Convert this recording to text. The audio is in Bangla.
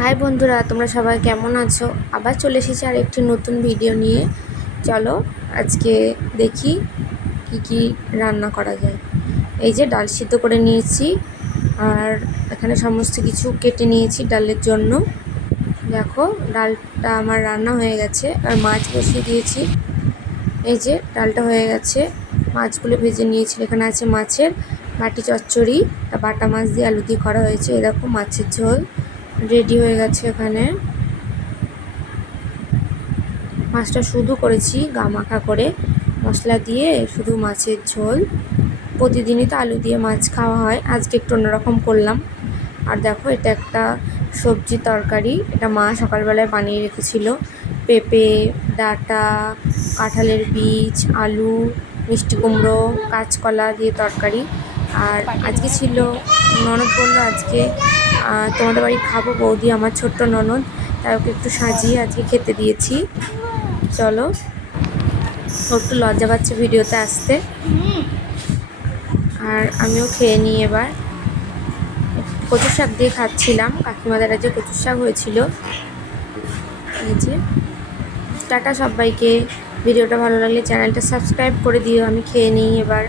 হাই বন্ধুরা, তোমরা সবাই কেমন আছো? আবার চলে এসেছি আর একটি নতুন ভিডিও নিয়ে। চলো আজকে দেখি কি কি রান্না করা যায়। এই যে ডাল সিদ্ধ করে নিয়েছি, আর এখানে সমস্ত কিছু কেটে নিয়েছি ডালের জন্য। দেখো ডালটা আমার রান্না হয়ে গেছে, আর মাছ বসিয়ে দিয়েছি। এই যে ডালটা হয়ে গেছে, মাছগুলো ভেজে নিয়েছি। এখানে আছে মাছের বাটি চচ্চড়ি, বাটা মাছ দিয়ে আলু দিয়ে করা হয়েছে। এরকম মাছের ঝোল রেডি হয়ে গেছে। এখানে মাছটা শুধু করেছি গা মাখা করে মশলা দিয়ে, শুধু মাছের ঝোল। প্রতিদিনই তো আলু দিয়ে মাছ খাওয়া হয়, আজকে একটু অন্যরকম করলাম। আর দেখো এটা একটা সবজি তরকারি, এটা মা সকালবেলায় বানিয়ে রেখেছিল। পেঁপে, ডাঁটা, কাঁঠালের বীজ, আলু, মিষ্টি কুমড়ো, কাঁচকলা দিয়ে তরকারি। আর আজকে ছিল, ননদ বললো আজকে তোমাদের বাড়ি খাবো বৌদি, আমার ছোট্ট ননদ, তাই ওকে একটু সাজিয়ে আজকে খেতে দিয়েছি। চলো, ও একটু লজ্জা পাচ্ছে ভিডিওতে আসতে, আর আমিও খেয়ে নিই এবার। কচু শাক দিয়ে খাচ্ছিলাম, কাকিমাদের আজকে কচু শাক হয়েছিল। এই যে টাটা সবাইকে। ভিডিওটা ভালো লাগলে চ্যানেলটা সাবস্ক্রাইব করে দিও। আমি খেয়ে নিই এবার।